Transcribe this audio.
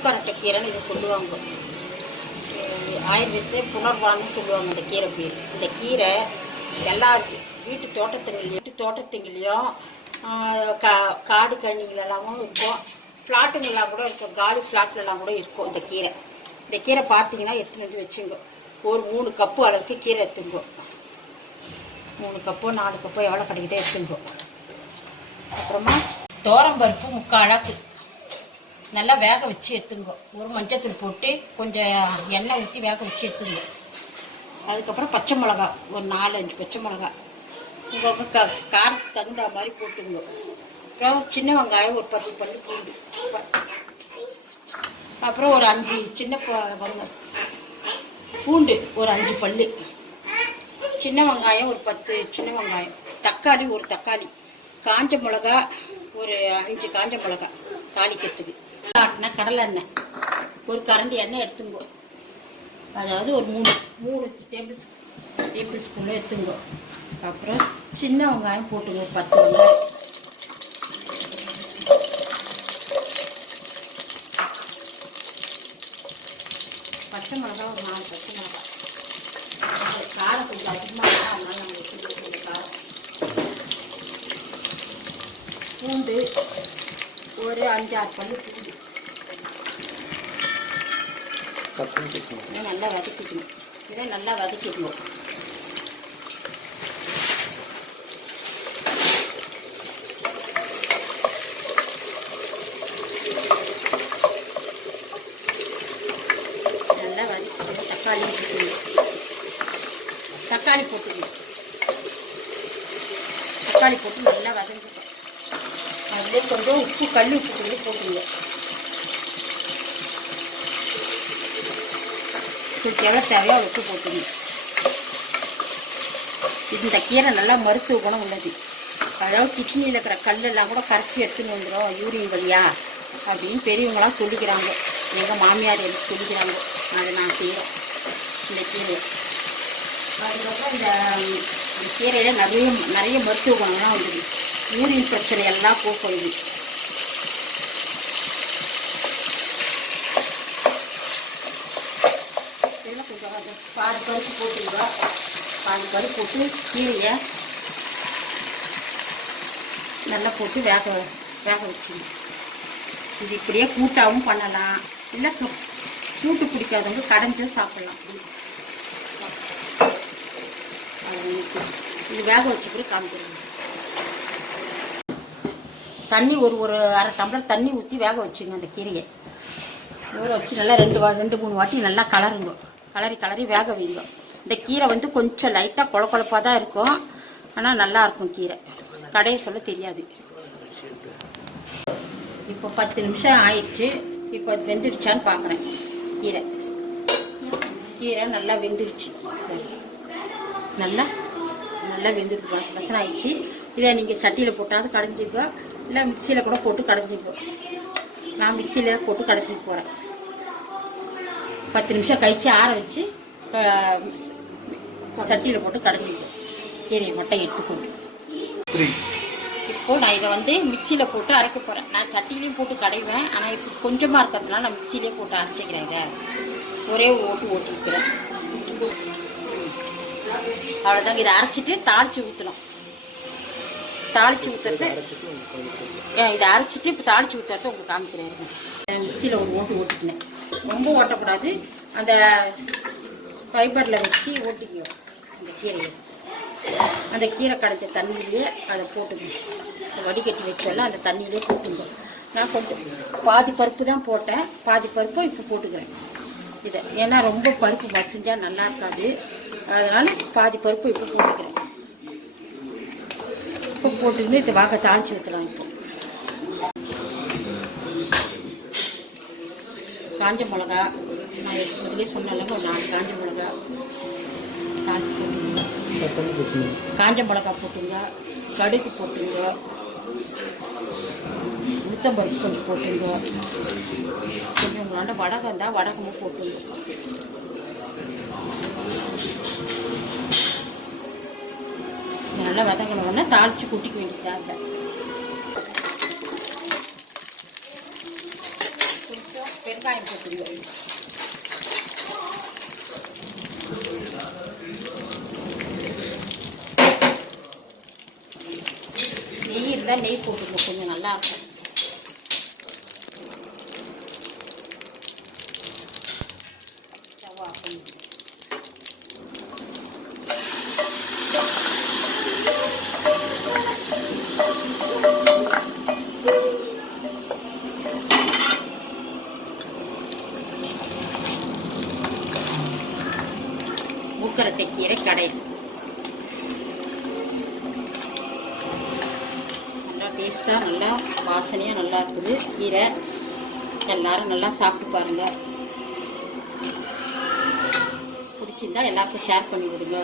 மூக்கரட்டை கீரைன்னு இதை சொல்லுவாங்க. ஆயுர்வேதத்தை புனர்வான்னு சொல்லுவாங்க இந்த கீரை பேர். இந்த கீரை எல்லாருக்கும் வீட்டு தோட்டத்துங்களையும் காடு கண்ணிகளெல்லாமும் இருக்கும், ஃப்ளாட்டுங்கெல்லாம் கூட இருக்கும், காலி ஃப்ளாட்லலாம் கூட இருக்கும் இந்த கீரை. இந்த கீரை பார்த்தீங்கன்னா எடுத்துகிட்டு வந்து வச்சுங்க. ஒரு 3 கப்பு அளவுக்கு கீரை எடுத்துங்கோ. 3 கப்போ 4 கப்போ எவ்வளோ கிடைக்குதோ எடுத்துங்கோ. அப்புறமா தோரம்பருப்பு 3/4 அளவுக்கு நல்லா வேக வச்சு எடுத்துங்கோ. ஒரு மஞ்சத்தூள் போட்டு கொஞ்சம் எண்ணெய் ஊற்றி வேக வச்சு எடுத்துங்கோ. அதுக்கப்புறம் பச்சை மிளகா ஒரு 4-5 பச்சை மிளகா உங்கள் காரத்துக்கு தகுந்த மாதிரி போட்டுங்க. அப்புறம் சின்ன வெங்காயம் ஒரு 10 பல்லு பூண்டு, அப்புறம் ஒரு 5 சின்ன பூண்டு ஒரு 5 பல்லு, சின்ன வெங்காயம் ஒரு 10 சின்ன வெங்காயம், தக்காளி ஒரு தக்காளி, காஞ்ச மிளகா ஒரு 5 காஞ்ச மிளகா தாளிக்கிறதுக்கு, ஆட்டினா கடலை எண்ணெய் ஒரு கரண்டி எண்ணெய் எடுத்துங்கோ. அதாவது ஒரு 3 டேபிள் ஸ்பூன் எடுத்துங்கோ. அப்புறம் சின்ன வெங்காயம் போட்டுங்க ஒரு 10 வெங்காயம், பச்சை மிளகா ஒரு 4 பச்சை மிளகா. காரம் கொஞ்சம் அதிகமாக இருக்கும், அதனால நம்ம வச்சுருக்கோம் காரம். பூண்டு ஒரு 5-6 பல்லு பூண்டு நல்லா வதக்கிக்கணும். இதை நல்லா வதக்கிக்கணும். நல்லா வதக்கிட்டு தக்காளி போட்டுக்கணும். தக்காளி போட்டு நல்லா வதக்கிட்டோம். அதிலே கொஞ்சம் உப்பு, கல் உப்பு கூட போட்டுங்க. தேவையோ உப்பு போட்டுங்க. இந்த கீரை நல்லா மருத்துவ குணம் உள்ளது. அதாவது கிட்னியில் இருக்கிற கல்லெல்லாம் கூட கரைச்சி எடுத்துன்னு வந்துடும் யூரின் வழியா அப்படின்னு பெரியவங்களாம் சொல்லிக்கிறாங்க. எங்கள் மாமியார் எனக்கு சொல்லிக்கிறாங்க. அதை நான் செய்கிறேன் இந்த கீரையை. அதுக்கப்புறம் இந்த கீரையில் நிறைய மருத்துவ குணம்லாம் வந்துடுது. யூரின் பிரச்சனை எல்லாம் போக்குது. கொஞ்சம் பாதி பருப்பு போட்டுங்க. பாதி பருப்பு போட்டு கீரையை நல்லா போட்டு வேக வச்சுங்க. இது இப்படியே கூட்டாகவும் பண்ணலாம், இல்லை கூட்டு பிடிக்காதவங்க கடைஞ்சும் சாப்பிட்லாம். இது வேக வச்ச பிறகு காமிக்கிறேன். தண்ணி ஒரு 1/2 டம்ளர் தண்ணி ஊற்றி வேக வச்சுங்க. அந்த கீரையை ஊற வச்சு நல்லா 2-3 வாட்டி நல்லா கலரி வேக வைங்க. இந்த கீரை வந்து கொஞ்சம் லைட்டாக குழப்பாக தான் இருக்கும், ஆனால் நல்லாயிருக்கும் கீரை. கடையை சொல்ல தெரியாது. இப்போ 10 நிமிஷம் ஆயிடுச்சு. இப்போ அது வெந்துடுச்சான்னு பார்க்குறேன். கீரை நல்லா வெந்துடுச்சு. நல்லா வெந்துடுச்சு. பசங்க ஆயிடுச்சு. இதை நீங்கள் சட்டியில் போட்டாவது கடைஞ்சிக்கோ, இல்லை மிக்சியில் கூட போட்டு கடைஞ்சிக்கோ. நான் மிக்சியில் போட்டு கடைஞ்சிக்க போகிறேன். 10 நிமிஷம் கழிச்சு ஆற வச்சு சட்டியில் போட்டு கடைஞ்சிக்கோ. கீரையை மட்டும் எடுத்துக்கொண்டு இப்போது நான் இதை வந்து மிக்சியில் போட்டு அரைக்க போகிறேன். நான் சட்டிலையும் போட்டு கடைவேன், ஆனால் இப்போ கொஞ்சமாக இருக்கிறதுனால நான் மிக்சியிலே போட்டு அரைச்சிக்கிறேன். இதை ஒரே ஓட்டிக்கிறேன். அவ்வளோதாங்க. இதை அரைச்சிட்டு தாளித்து ஊற்றணும். தாளித்து ஊற்றுறது இதை அரைச்சிட்டு இப்போ தாளித்து ஊற்றுறது உங்களுக்கு காமிக்கிறேன். மிக்சியில் ஒரு ஓட்டிக்கினேன். ரொம்ப ஓட்டக்கூடாது, அந்த ஃபைபரில் வச்சு ஓட்டிக்கணும். அந்த கீரையை அந்த கீரை கடைஞ்ச தண்ணியிலே அதை போட்டுக்கணும். வடிகட்டி வச்சோல்ல அந்த தண்ணியிலே போட்டுங்க. நான் கொஞ்சம் பாதி பருப்பு தான் போட்டேன், பாதி பருப்பு இப்போ போட்டுக்கிறேன் இதை. ஏன்னா ரொம்ப பருப்பு மசிஞ்சால் நல்லா இருக்காது, அதனால் பாதி பருப்பு இப்போ போட்டுக்கிறேன். இப்போ போட்டுக்கின்னு இதை வாங்க தாளித்து ஊற்றலாம். இப்போ காஞ்ச மிளகா நான் முதலே சொன்னால ஒரு 4 காஞ்ச மிளகா தாளித்து போட்டுங்க. காஞ்ச மிளகா போட்டுங்க, கடுகு போட்டுங்க, உளுத்தம்பருப்பு கொஞ்சம் போட்டுங்க, கொஞ்சம் உங்களாண்ட வடகம் இருந்தால் வடகமும் போட்டுங்க. நல்லா வதங்கணுன்னா தாளித்து கூட்டிக்க வேண்டியதாக. பெருங்காயம் வெங்காயம் போட்டுங்க. நெய் இருந்தால் நெய் போட்டுங்க, கொஞ்சம் நல்லாயிருக்கும். ஸ்டவ் ஆஃப் பண்ணிடுங்க. மூக்கரட்டை கீரை கடையல் நல்லா டேஸ்ட்டாக, நல்லா வாசனையாக நல்லா இருக்குது கீரை. எல்லோரும் நல்லா சாப்பிட்டு பாருங்கள். பிடிச்சிருந்தா எல்லாருக்கும் ஷேர் பண்ணி விடுங்க.